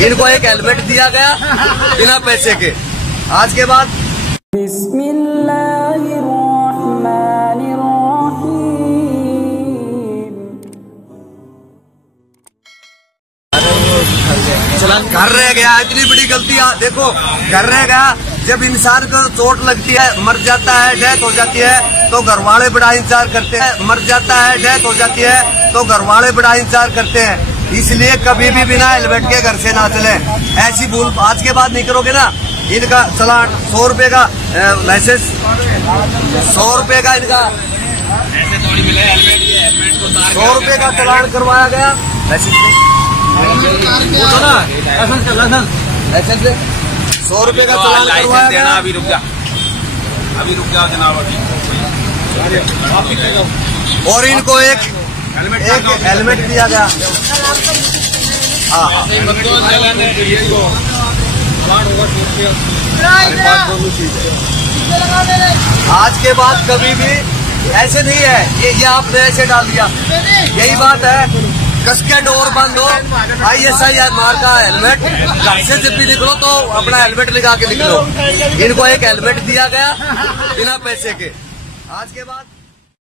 इनको एक हेलमेट दिया गया बिना पैसे के। आज के बाद घर रह गया। इतनी बड़ी गलती देखो, घर रह गया। जब इंसान को चोट लगती है, मर जाता है, डेथ हो जाती है, तो घर वाले बड़ा इंतजार करते हैं। मर जाता है, डेथ हो जाती है, तो घर वाले बड़ा इंतजार करते हैं। इसलिए कभी भी बिना हेलमेट के घर से ना चले। ऐसी भूल आज के बाद नहीं करोगे ना। इनका चालान 100 रुपए का, लाइसेंस 100 रुपए का, इनका ऐसे थोड़ी मिले हेलमेट को 100 रुपए का चालान करवाया गया। लाइसेंस 100 रुपए का चालान करवाया गया। अभी रुक जा जनाब। और इनको एक हेलमेट दिया गया। आज के बाद कभी भी ऐसे नहीं है। ये आपने ऐसे डाल दिया, यही बात है। कस के डोर बंद हो, ISI मार का हेलमेट। घर से जब भी निकलो तो अपना हेलमेट लगा के निकलो। इनको एक हेलमेट दिया गया बिना पैसे के। आज के बाद